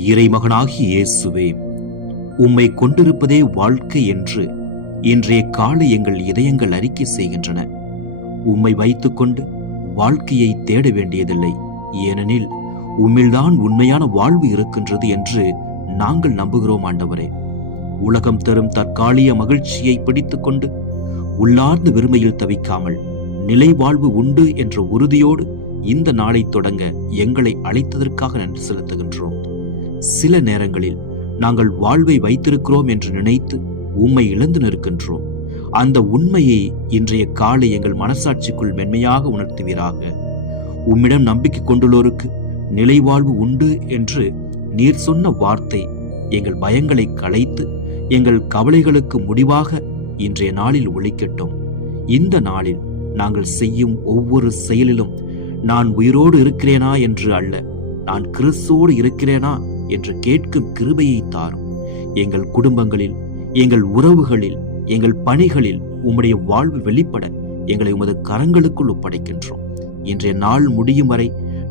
இறைமகனாகிய இயேசுவே, உம்மை கொண்டிருப்பதே வாழ்க்கை என்று இன்றைய காலை எங்கள் இதயங்கள் அறிக்கை செய்கின்றன. உம்மை வைத்துக்கொண்டு வாழ்க்கையை தேட வேண்டியதில்லை, ஏனெனில் உம்மில்தான் உண்மையான வாழ்வு இருக்கின்றது என்று நாங்கள் நம்புகிறோம். ஆண்டவரே, உலகம் தரும் தற்காலிக மகிழ்ச்சியை பிடித்துக் கொண்டு உள்ளார்ந்த வெறுமையில் தவிக்காமல் நிலை வாழ்வு உண்டு என்ற உறுதியோடு இந்த நாளை தொடங்க எங்களை அழைத்ததற்காக நன்றி செலுத்துகின்றோம். சில நேரங்களில் நாங்கள் வாழ்வை வைத்திருக்கிறோம் என்று நினைத்து உம்மை இழந்து நிற்கின்றோம். அந்த உண்மையை இன்றைய காலை எங்கள் மனசாட்சிக்குள் மென்மையாக உணர்த்துவீராக. உம்மிடம் நம்பிக்கை கொண்டுள்ளோருக்கு நிலை வாழ்வு உண்டு என்று நீர் சொன்ன வார்த்தை எங்கள் பயங்களை களைத்து எங்கள் கவலைகளுக்கு முடிவாக இன்றைய நாளில் ஒலிக்கட்டும். இந்த நாளில் நாங்கள் செய்யும் ஒவ்வொரு செயலிலும் நான் உயிரோடு இருக்கிறேனா என்று அல்ல, நான் கிறிஸ்துவோடு இருக்கிறேனா என்று கேட்கும் கிருபையை தாரும். எங்கள் குடும்பங்களில், எங்கள் உறவுகளில், எங்கள் பணிகளில் உம்முடைய வாழ்வு வெளிப்பட எங்களை உமது கரங்களுக்குள் ஒப்படைக்கின்றோம். இன்றைய நாள் முடியும் வரை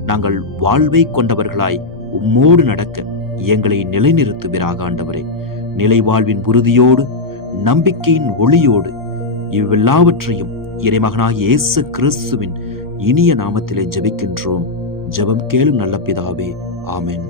நாங்கள் வாழ்வை கொண்டவர்களாய் உம்மோடு நடக்க எங்களை நிலைநிறுத்துவீராக. ஆண்டவரே, நிலை வாழ்வின் உறுதியோடு நம்பிக்கையின் ஒளியோடு இவ்வெல்லாவற்றையும் இறைமகனாகிய இயேசு கிறிஸ்துவின் இனிய நாமத்திலே ஜெபிக்கின்றோம். ஜெபம் கேளும் நல்ல பிதாவே. ஆமென்.